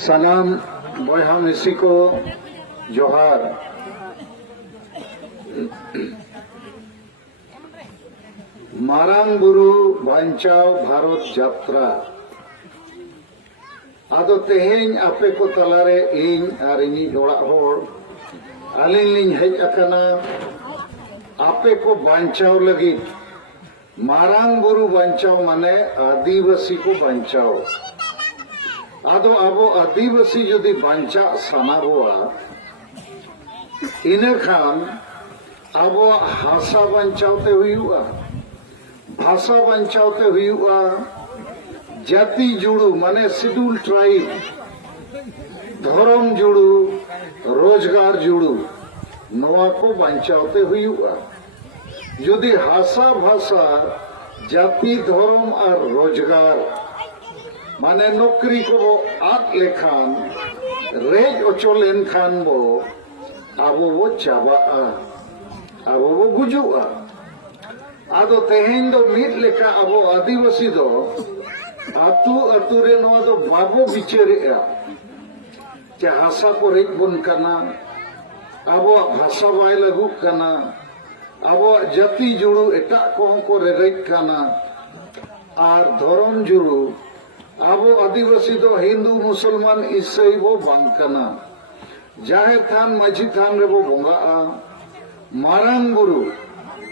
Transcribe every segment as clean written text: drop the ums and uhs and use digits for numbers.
सनाम बॉयहा मिसी को जोहार। मारांग बुरु बांचाव भारत यात्रा आदो तेहें आपे को तलारे इन आर इनी ओड़ा होड़ आलिन लिन हेज अकना आपे को बांचाव लगी। मारांग बुरु बांचाव माने आदिवासी को बांचाव। आदो आबो आदिवासी जुदी बांचा साना हुआ इने खान आबो हासा बांचावते हुआ, भाषा बांचावते हुआ, जाति जुड़ू माने शेड्यूल ट्राइब, धर्म जुड़ू, रोजगार जुड़ू नवा को बांचावते हुआ। जुदी हासा भाषा जाति धर्म और रोजगार माने नौकरी को आद लेखान रेज ओचोलेन खान बो आबो वो चाबाआ, आबो वो गुजुआ। आदो तेहें दो मीट लेका आबो आदिवासी दो आतु आतु रे नवा दो बाबो बिचारेआ चे हासा को रेज बन कना, आबो भाषा बाय लगू कना, आबो जाति जुड़ू एटा को रेज कना और धर्म जुड़ू आबो आदिवासी दो हिंदू मुसलमान ईसाई बो बांकना। जाहेर थान माझी थान रे बो बोंगा मारांग बुरु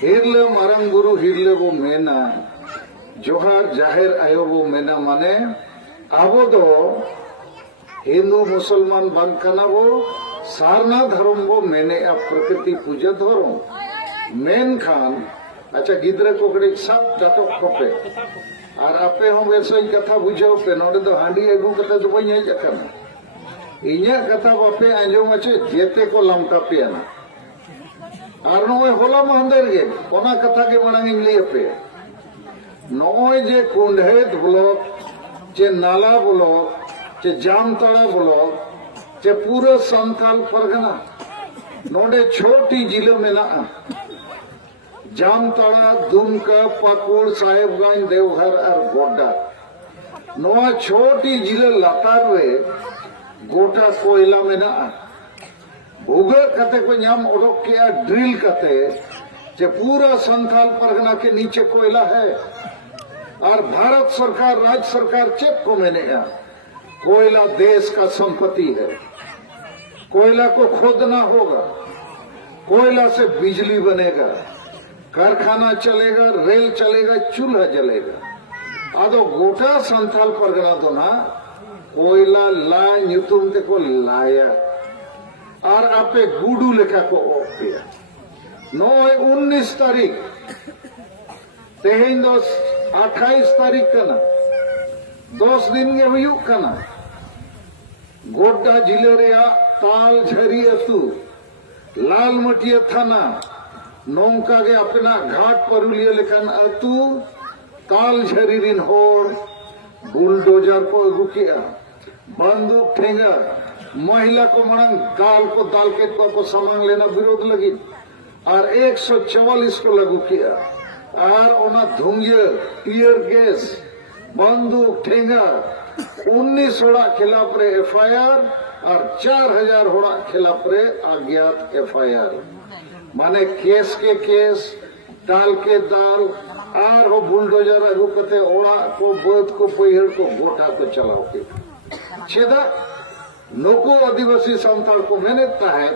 हिरले मारांग बुरु हिरले बो मेना जोहार जाहेर आयो बो मेना माने आबो दो हिंदू मुसलमान बांकना बो सारना धर्म बो मेने प्रकृति पूजा धर्म मेन खान। अच्छा गिद्रे को कड़े सब डाटो कोपे और आपे हम वैसे कथा बुझाओ पे नोडे दो हांडी अगू कथा दो बई हेज अकना इन्या कथा बापे आंजोम आछे जेते को लमका पेना और नोए होला महंदेर गे ओना कथा के मांग इंगली पे नोए जे कुंडहेत ब्लॉक चे नाला ब्लॉक चे जामताड़ा ब्लॉक चे पूरा संताल परगना नोडे छोटी जिला में ना जामताड़ा, दुमका, पाकुड़, साहेबगंज, देवघर और गोड्डा नोआ छोटी जिला लातार रे गोटा कोयला में ना भूगर कते को नाम उड़ोक किया ड्रिल कते जे पूरा संथाल परगना के नीचे कोयला है और भारत सरकार राज्य सरकार चेक को मैंने कोयला देश का संपत्ति है। कोयला को खोदना होगा, कोयला से बिजली बनेगा, कारखाना चलेगा, रेल चलेगा, चूल्हा जलेगा। आदो गोटा संथाल परगना दो ना कोयला ला न्यूतुम ते को लाया और आपे गुडू लेखा को ओपिया 19 तारीख तेहें दो 28 तारीख कना 10 दिन के हुई कना गोड्डा जिले रे ताल झरी अतु लाल मटिया थाना नौका के अपना घाट परुलिया लेखन अतु ताल झरी दिन होड़ बुलडोजर को अगू किया, बंदूक ठेंगा, महिला को मणंग गाल को दाल के को सामान लेना विरोध लगी और 144 को लागू किया और ओना धुंगिया टीयर गैस बंदूक ठेंगा 19 होड़ा खिलाफ रे एफआईआर और 4000 होड़ा खिलाफ रे अज्ञात एफआईआर माने केस के केस दाल के दाल और वो बुलडोजर अगू कते ओड़ा को बोध को पैहड़ को गोटा को चलाओ के छेदा नको आदिवासी संताल को मेहनत है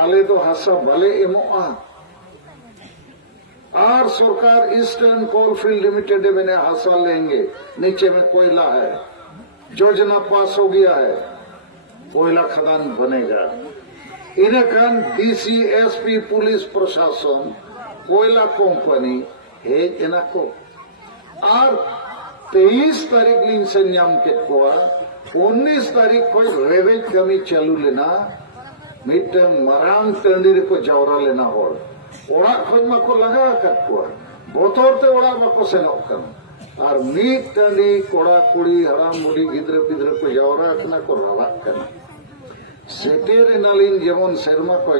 आले तो हासा भले एमोआ और सरकार ईस्टर्न कोलफील्ड लिमिटेड मैंने हासा लेंगे, नीचे में कोयला है, योजना पास हो गया है, कोयला खदान बनेगा। इन्हें खान डीसी एसपी पुलिस प्रशासन कोयला कंपनी है इनको और 23 तारीख लिन से नाम के कोआ 19 तारीख को रेवेज कमी चालू लेना मिटन मरांग टंडी को जावरा लेना हो ओड़ा खन को लगा कर कोआ बोतोर ते ओड़ा मको सेनोक कन और मीट टंडी कोड़ा कुड़ी हराम बुढ़ी गिद्र पिद्र को जावरा कना को रलाक कना सेटेर नालिन जेमन शर्मा को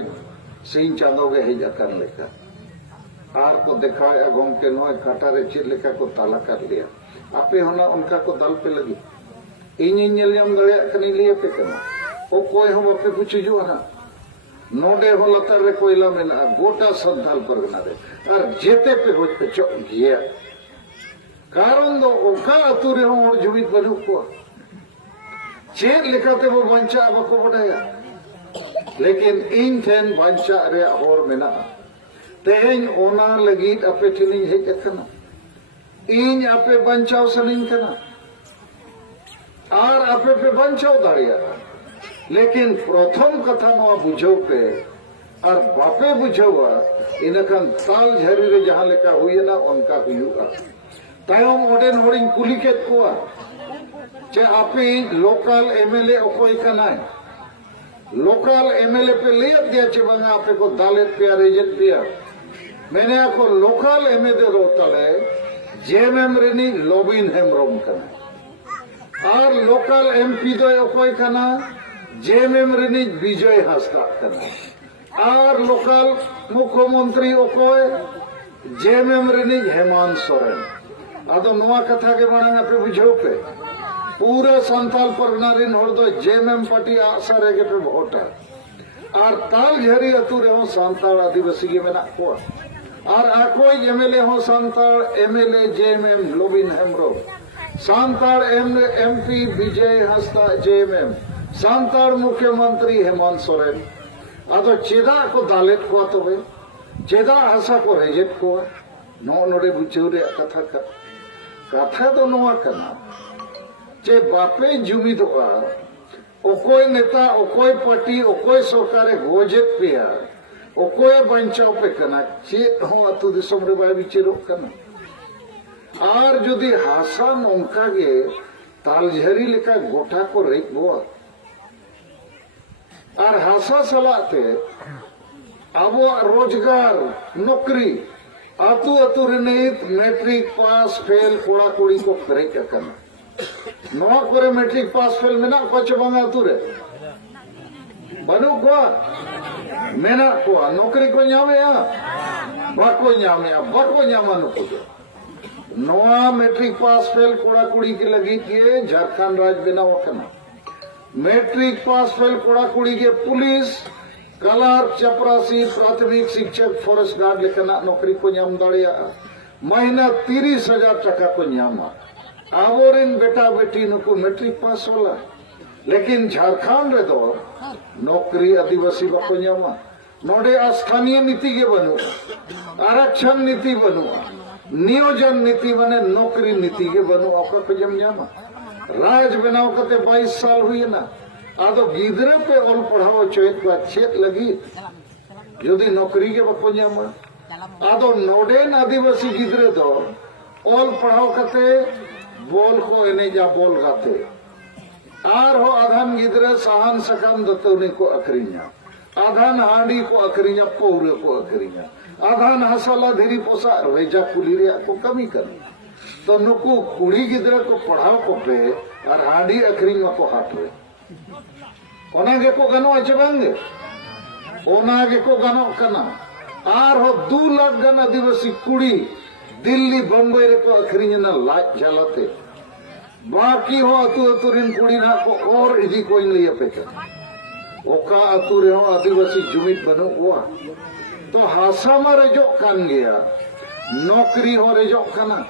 सिंह चांदो के हेज अकन लेका आर को दिखाया गोम के नोय काटा रे चिर लेका को ताला कर लिया आपे होना उनका को दल पे लगी ᱤᱧᱤᱧ ᱧᱮᱞ ᱧᱟᱢ ᱫᱟᱲᱮᱭᱟᱜ ᱠᱟᱹᱱᱟᱹᱧ ᱞᱟᱹᱭ ᱟᱯᱮ ᱠᱟᱱᱟ ᱚᱠᱚᱭ ᱦᱚᱸ ᱵᱟᱯᱮ ᱯᱩᱪᱩᱡᱚᱜᱼᱟ ᱦᱟᱸᱜ नोडे हो लतार रे कोयला मेना गोटा संथाल परगना रे और जेते पे हो चो गया कारण दो ओका अतु रे हो जुबित बनु को चेक लेकाते वो बंचा बको बडाया लेकिन इन ठेन बंचा रे और मेना तेन ओना लगी अपे ठिनिंग हेज अकना इन अपे बंचाव सनिंग कना और अपे पे बंचाव दाड़िया लेकिन प्रथम कथा नवा बुझो पे और बापे बुझवा इनखान ताल झरी रे जहां लेका हुई ना उनका हुआ तायम ओडेन होरिंग कुली के कोआ चे आपे लोकल एमएलए ओकोई कनाय लोकल एमएलए पे ले दिया चे बंगा आपे को दालेत पे रेजेंट पिया मैंने आपको लोकल एमएलए रोतले जेएमएम रेनी लोबिन हेमरोम कना और लोकल एमपी दो ओकोई कना जेएमएम रेनी विजय हासदा कना और लोकल मुख्यमंत्री ओकोय जेएमएम रेनी हेमंत सोरेन आदो नवा कथा के माना पे बुझो पे पूरा संताल परगना रिन होर दो जेएमएम पार्टी आसारे के पे वोट है और ताल झरी अतु रे हो संताल आदिवासी के मेना को और आकोई एमएलए हो Santal MLA JMM Lobin Hembrom Santal MP Vijay Hansda JMM Santal मुख्यमंत्री हेमंत सोरेन आदो चेदा को दालेट को तबे चेदा आशा को रेजेट को नो नोडे बुझो रे कथा दो नोआ कना चे बापे जुमिदोआ ओकोय नेता ओकोय पार्टी ओकोय सरकारे गोजेट पेया ओकोय बंचाव पे कना चे हो अतु दिसम रे बाय बिचेरो कना और जदि हासा नोंका गे तालझरी लेका गोटा को रेक बोआ और हासा सलाते अब रोजगार नौकरी अतु अतु रिनीत मैट्रिक पास फेल कोड़ा कोड़ी को करे क्या करना नवा करे मैट्रिक पास फेल में ना कुछ बंगा अतु रे बनु को मेना को नौकरी को न्यामे या बाको न्यामा नुको नवा मैट्रिक पास फेल कोड़ा कोड़ी के लगी के झारखंड राज्य बनाव करना मैट्रिक पास फेल कोड़ा कुड़ी के पुलिस कलर चपरासी प्राथमिक शिक्षक फॉरेस्ट गार्ड लेकना नौकरी को नाम दाड़िया महीना 30,000 टका को नामा आवोरिन बेटा बेटी नुको मैट्रिक पास होला लेकिन झारखंड रे दो नौकरी आदिवासी बाको नामा नोडे स्थानीय नीति के बनु आरक्षण नीति बनु नियोजन नीति बने नौकरी नीति के बनु आपका को जम नामा राज बनाव कते 22 साल हुई ना आदो गिदरे पे ऑल पढ़ाओ चोइत को चेत लगी यदि नौकरी के बको न्यामा आदो नोडेन आदिवासी गिदरे दो ऑल पढ़ाओ कते बोल को एने जा बोल गाते आर हो आधान गिदरे साहन सकाम दतौनी को अकरिया आधान हांडी को अकरिया पौरे को अकरिया आधान हसला धीरी पोसा रेजा कुलीरिया को कमी कर तो नुकु कुड़ी गिदरे को पढ़ाओ को पे और हांडी अखरीन को हाथ रे ओनागे को गनो आचे बांगे ओनागे को गनो कना आर हो 2 लाख गन आदिवासी कुड़ी दिल्ली बम्बई रे को अखरीन ना लाज जलाते बाकी हो अतु अतु रिन कुड़ी ना को और इदी कोई नहीं अपेक्षा ओका अतु रे हो आदिवासी जुमित बनो हुआ तो हासा मा रेजो कान गया नौकरी हो रेजो कना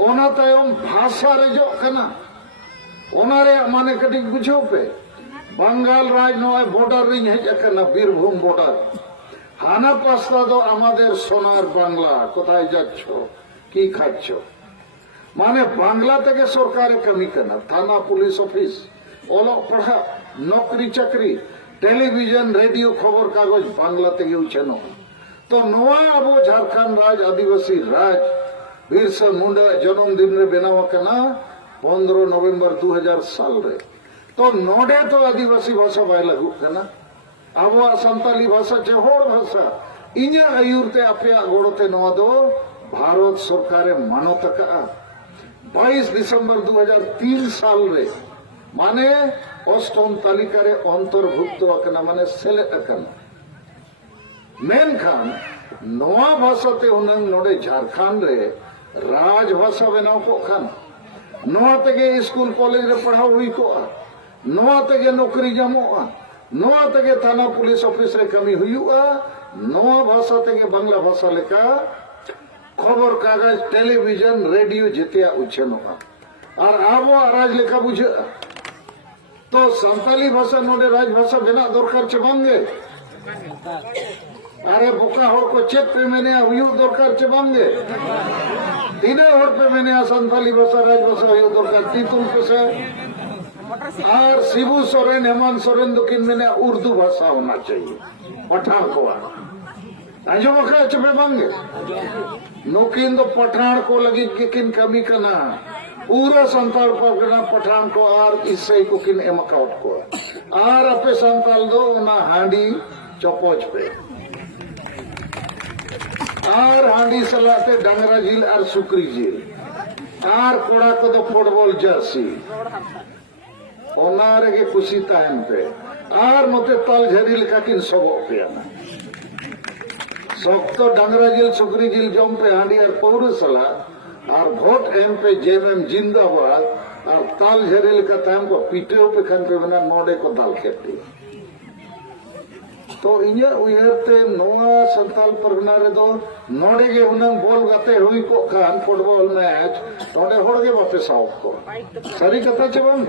ओना तायम भाषा रेजो कना ओना रे माने कटिक बुझो पे बंगाल राज नय बॉर्डर रिंग हेज अकना बीरभूम बॉर्डर हाना पास्ता दो आमादेर सोनार बांग्ला कोथाय जाच्छो की खाच्छो माने बांग्ला तके सरकारे कमी करना थाना पुलिस ऑफिस ओलो पढ़ा नौकरी चाकरी टेलीविजन रेडियो खबर कागज बांग्ला तके उछनो तो नवा अबो झारखंड राज आदिवासी राज बिरसा मुंडा जन्मदिन रे बनावा कना 15 नवंबर 2000 साल रे तो नोडे तो आदिवासी भाषा बाय लागू कना अब संताली भाषा चहोड़ भाषा इन्या आयुरते अपे गोड़ते नवा दो भारत सरकारे मानत का 22 दिसंबर 2003 साल रे माने अष्टम तालिका रे अंतर्भुक्त अकना माने सेले अकना मेनखान नवा भाषाते उनंग नोडे झारखंड रे राजभाषा बनाव को खान नोआ तेगे स्कूल कॉलेज रे पढ़ाव हुई कोआ, नोआ तेगे नौकरी जामोआ, नोआ तेगे थाना पुलिस ऑफिस रे कमी हुआ, नोआ भाषा तेगे बांग्ला भाषा लेका खबर कागज टेलीविजन रेडियो जितिया उछेनोआ और आबो राज लेका बुझे तो संताली भाषा नोडे राज भाषा बिना दरकार चे बांगे अरे बुका हो को चेक पे मैंने हुई दरकार चे बांगे तीने होर पे मैंने संताली भाषा राज भाषा हुई दरकार तीतुल पे से और शिबू सोरेन हेमंत सोरेन दुकिन मैंने उर्दू भाषा होना चाहिए पठान को आजो बखरा चपे बांगे नौकिन तो पठान को लगी किन कमी करना पूरा संताल परगना पठान को और इससे को किन एमकाउट को और अपे संताल दो ना हांडी चौपोच पे और हांडी सलाते डंगरा झील और सुकरी झील और कोड़ा को तो फुटबॉल जर्सी ओनारे के खुशी ताहन पे और मते ताल झरी लेका किन सबो पे सब तो डंगरा झील सुकरी झील जम पे हांडी और पौर सला और भोट एम पे जेएम जिंदाबाद और ताल झरेल का ताम को पीटे पे खान पे बना नोडे को दाल खेती तो इन्या उयरते नोआ संताल परगना रे दो नोडे के हुनंग बोल गाते हुई को खान फुटबॉल मैच नोडे होड़ के बापे साउथ को सारी कथा चबन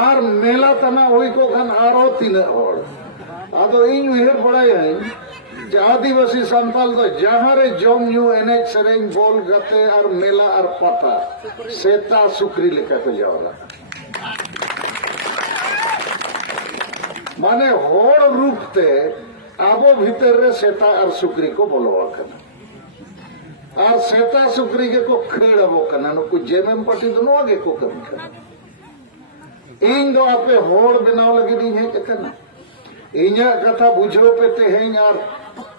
और मेला तना हुई को खान आरो तीन होड़ आदो इन उयर बड़ाई आदिवासी संताल तो जहाँ रे जम न्यू एनेज सेरेंग बोल गते और मेला और पता सेता सुकरी लेकर के जाओला माने होड़ रूप ते आबो भीतर रे सेता और सुकरी को बोलवा करना और सेता सुकरी के को खेड़बो करना नो कुछ जेमेम पटी तो नो आगे को कमी करना इन दो आपे होड़ बनाव लगे दी है करना इन्या कथा बुझो पे ते हैं यार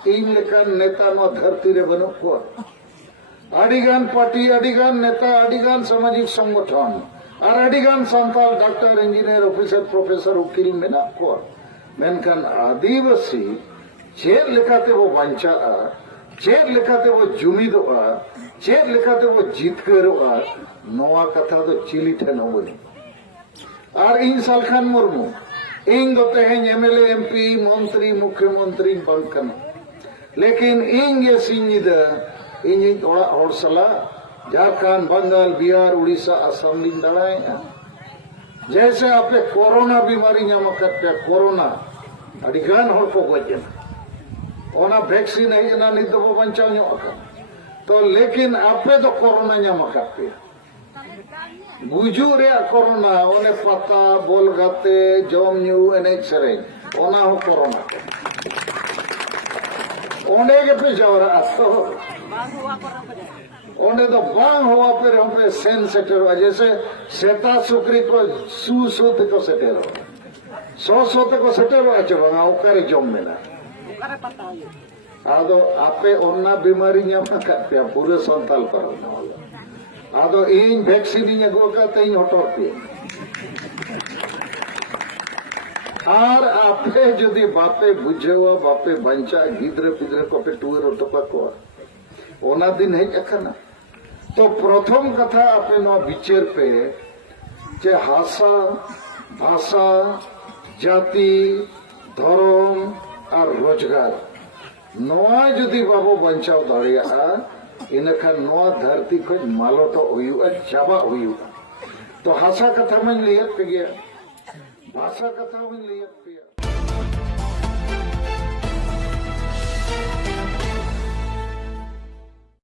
इन लेकर नेता नो धरती रे बनो को अडिगान पार्टी अडिगान नेता अडिगान सामाजिक संगठन और अडिगान Santal doctor engineer officer professor वकील में ना को मेनकान आदिवासी चेर लेखाते वो बंचा चेर लेखाते वो जुमिदोआ चेर लेखाते वो जीतकरोआ नोआ कथा तो चिली ठन हो बनी और इन सालखान मुर्मू इन दोते हैं एमएलए एमपी मंत्री मुख्यमंत्री बंकन लेकिन इन ये सिंजिदा इन थोड़ा और सला झारखंड बंगाल बिहार उड़ीसा असम लिंग दड़ाए जैसे आपे कोरोना बीमारी नाम करते कोरोना अडिगान होड़ को गजन ओना वैक्सीन है जना नित बो बंचाव नो तो लेकिन आपे तो कोरोना नाम करते गुजू रे कोरोना ओने पता बोल गाते जम न्यू एनेज सेरेंग ओना हो कोरोना ओने के पे जावरा तो ओने तो बांग हुआ पे हम पे सेन सेटर हुआ जैसे सेता सुकरी को सू सोते को सेटर हो सौ को सेटर हो अच्छा बंगा उकारे जम में ना आदो आपे ओना बीमारी न्यामा करते पूरे संताल पर होना वाला आदो इन वैक्सीन इन अगो का तई हटोर पे और आपे जदि बापे बुझेवा बापे बंचा गिद्रे पिद्रे को पे टुएर ओटपा को ओना दिन है अखना तो प्रथम कथा आपे नो विचार पे जे हासा भाषा जाति धर्म और रोजगार नोआ जदि बाबो बंचाव दाड़िया इनखान नोआ धरती खज मालो तो हुआ चाबा हुआ तो हासा कथा में लिया पे गया भाषा कथा में लिया पे